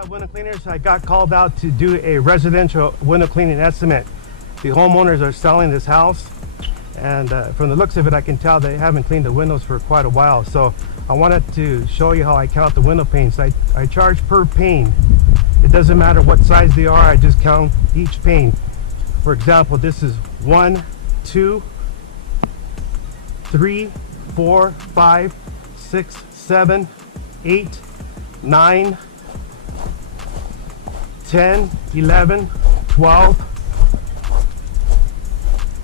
up, window cleaners? I got called out to do a residential window cleaning estimate. The homeowners are selling this house, and from the looks of it, I can tell they haven't cleaned the windows for quite a while. So I wanted to show you how I count the window panes. I charge per pane. It doesn't matter what size they are, I just count each pane. For example, this is 1, 2, 3, 4, 5, 6, 7, 8, 9, 10, 11, 12,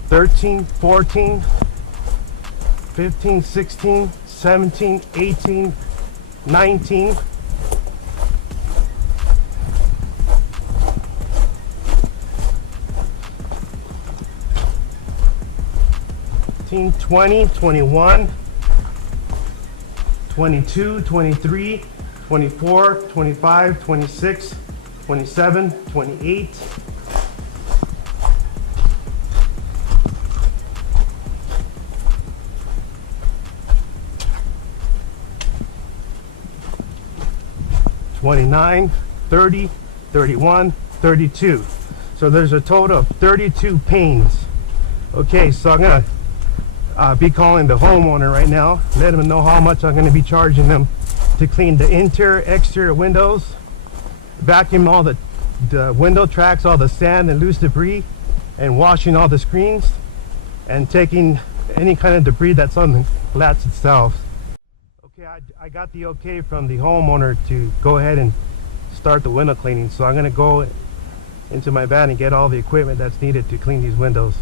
13, 14, 15, 16, 17, 18, 19, 20, 21, 22, 23, 24, 25, 26, 27, 28, 29, 30, 31, 32. So there's a total of 32 panes. Okay, so I'm gonna be calling the homeowner right now, let them know how much I'm going to be charging them to clean the interior, exterior windows, vacuum all the window tracks, all the sand and loose debris, and washing all the screens, and taking any kind of debris that's on the slats itself. Okay, I got the okay from the homeowner to go ahead and start the window cleaning, so I'm going to go into my van and get all the equipment that's needed to clean these windows.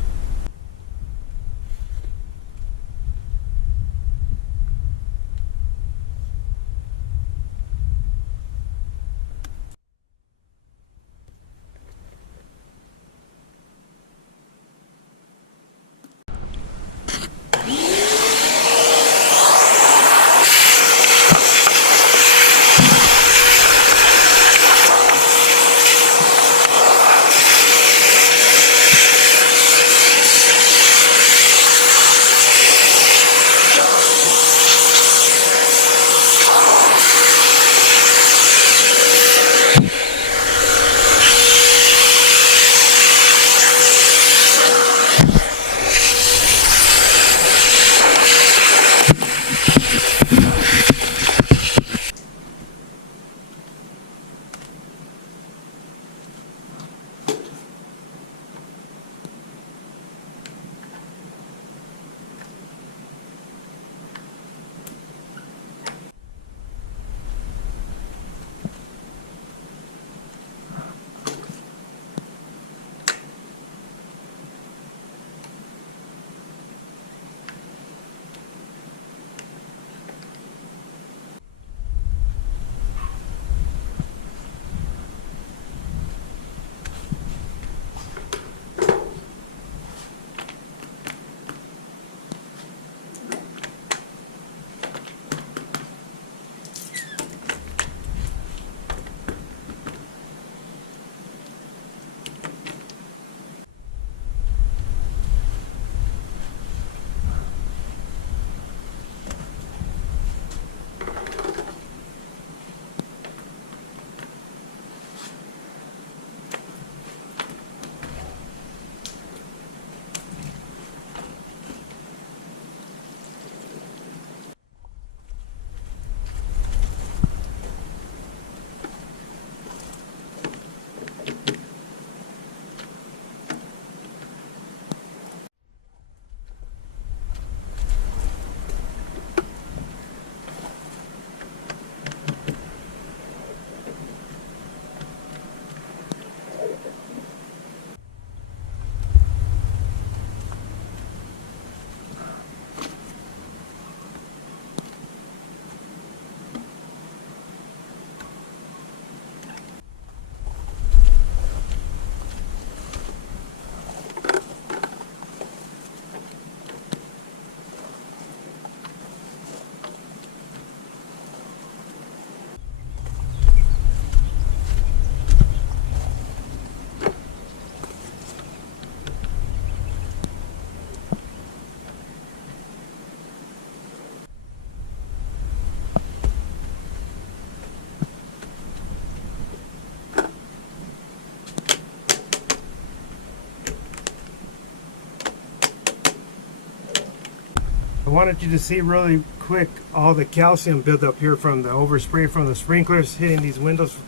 wanted you to see really quick all the calcium buildup here from the overspray from the sprinklers hitting these windows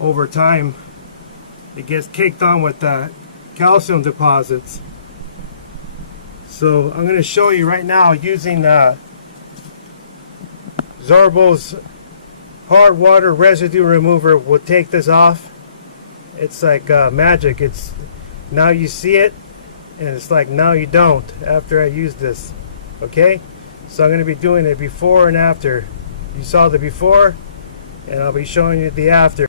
over time. It gets caked on with the calcium deposits. So I'm going to show you right now using Sörbo's hard water residue remover. Will take this off. It's like magic. It's now you see it, and it's like now you don't after I use this. Okay, so I'm going to be doing it before and after. You saw the before, and I'll be showing you the after.